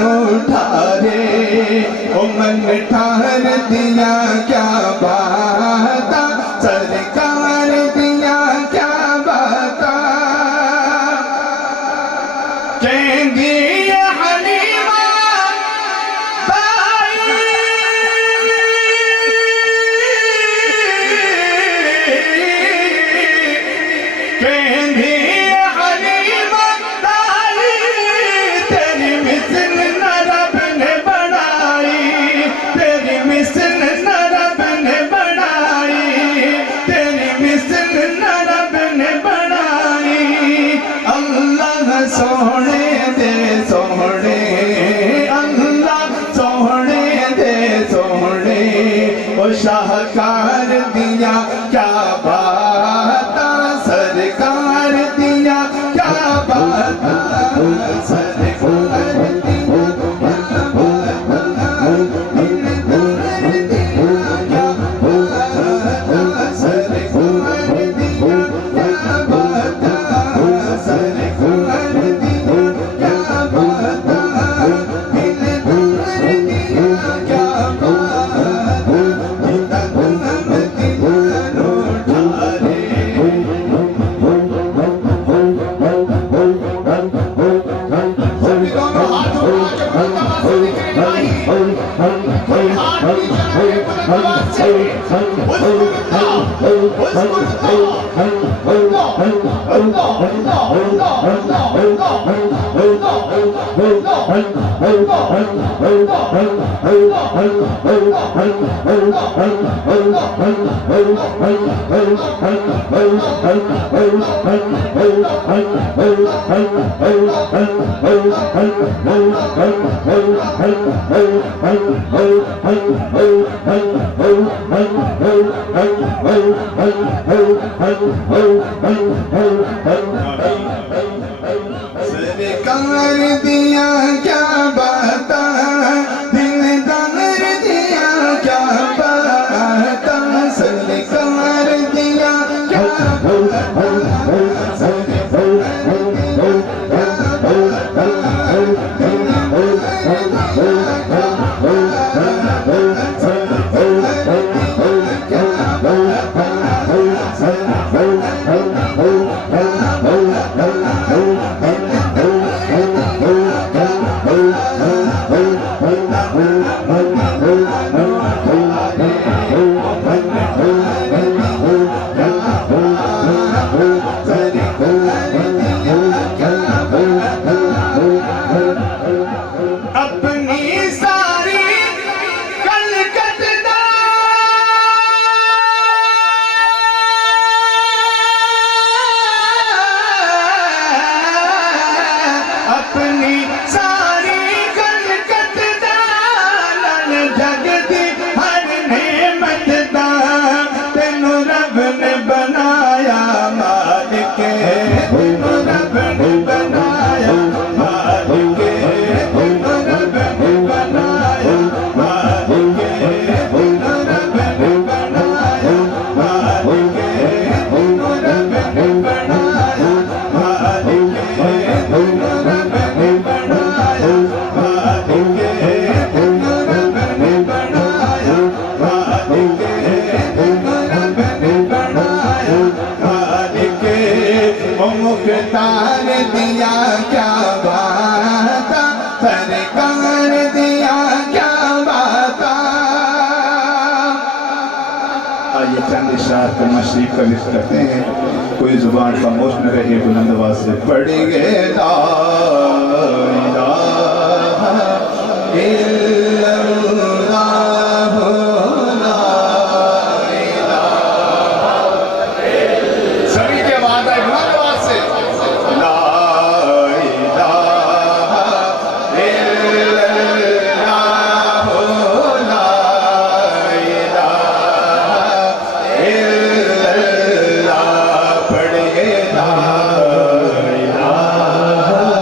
अनूठा रे, ओ मन ठार दिया क्या बात, सरकार दिया क्या बात। कहेंगी ये हलीमा बाई, कहेंगी ये हलीमा बाई, तेरी मिसल न रब ने बनाई, तेरी मिसल न रब ने बनाई, तेरी मिसल न रब ने बनाई। अल्लाह सोने दे सोने, अल्लाह सोने दे सोने, ओ शाहकार दिया क्या बात, सरकार दिया क्या बात, सरकार दिया क्या बात, क्या बात, सरकार दिया क्या बात, सरकार दिया क्या बात, क्या सरकार दिया क्या बात, दिलदार दिया क्या बात, सरकार दिया क्या बात, अपनी सारी कलकत्ता अपनी सारी कलकत्ता लन जगदी हर नेमत दा, तेनू रब ने बनाया मालिक, तेनू रब ने बनाया मालिक, तेनू रब ने बनाया मालिक, तेनू रब ने बनाया मालिक, तेनू रब ने बनाया मालिक, तेनू रब ने बनाया मालिक, तेनू रब ने बनाया मालिक, तेनू रब ने बनाया मालिक। ओ मुख्तार दिया क्या बात, सरकार दिया क्या बात। आइए चंद इशार पर मशरीफ का लिस्ट करते हैं, कोई जुबान खामोश न रहे, बुलंद आवाज से पढ़ेंगे ला इलाहा इल्लल्लाह, ला इलाहा, सभी की आवाज आए बुलंद आवाज से, ला इलाहा इल्लल्लाह, ला इलाहा इल्लल्लाह, पढ़िए ला इलाहा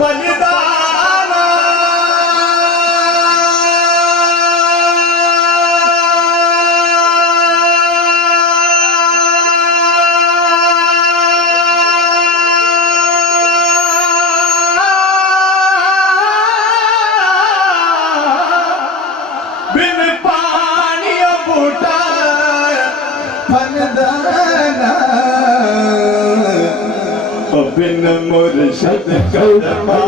बलिदाना बिन पानी बूटा फलदाना बिन मुर्शद कलमा